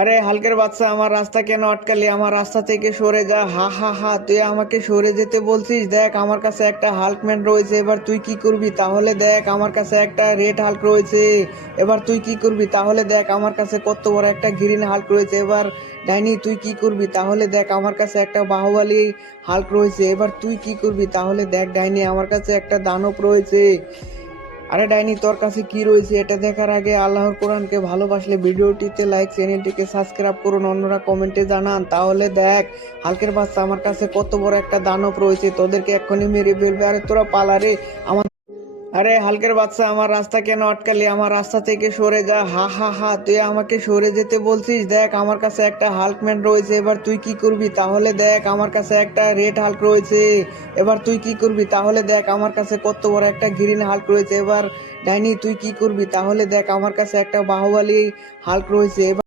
আরে হালকের বাচ্চা, আমার রাস্তা কেন আটকালি? আমার রাস্তা থেকে সরে যা। হা হা হা, তুই আমাকে সরে যেতে বলছিস? দেখ আমার কাছে একটা হাল্কম্যান রয়েছে, এবার তুই কি করবি? তাহলে দেখ আমার কাছে একটা রেড হাল্ক রয়েছে, এবার তুই কি করবি? তাহলে দেখ আমার কাছে কত বড় একটা গ্রিন হাল্ক রয়েছে, এবার ডাইনি তুই কি করবি? তাহলে দেখ আমার কাছে একটা বাহুবলী হাল্ক রয়েছে, এবার তুই কি করবি? তাহলে দেখ ডাইনি আমার কাছে একটা দানব রয়েছে। আরে ডাইনি, তোর কাছে কি রয়েছে এটা দেখার আগে আল্লাহর কোরআনকে ভালোবাসলে ভিডিওটিতে লাইক, চ্যানেলটিকে সাবস্ক্রাইব করুন, অন্যরা কমেন্টে জানান। তাহলে দেখ হালকের বাচ্চা আমার কাছে কত বড় একটা দানব রয়েছে, তোদেরকে এক্ষুনি মেরে ফেলবে। আরে তোরা পালারে আমার। আরে হালকের বাচ্চা, আমার রাস্তা কেন আটকালি? আমার রাস্তা থেকে সরে যা। হা হা হা, তুই আমাকে সরে যেতে বলছিস? দেখ আমার কাছে একটা হাল্কম্যান রয়েছে, এবার তুই কি করবি? তাহলে দেখ আমার কাছে একটা রেড হাল্ক রয়েছে, এবার তুই কি করবি? তাহলে দেখ আমার কাছে কত বড় একটা গ্রিন হাল্ক রয়েছে, এবার ডাইনি তুই কি করবি? তাহলে দেখ আমার কাছে একটা বাহুবলী হাল্ক রয়েছে, এবার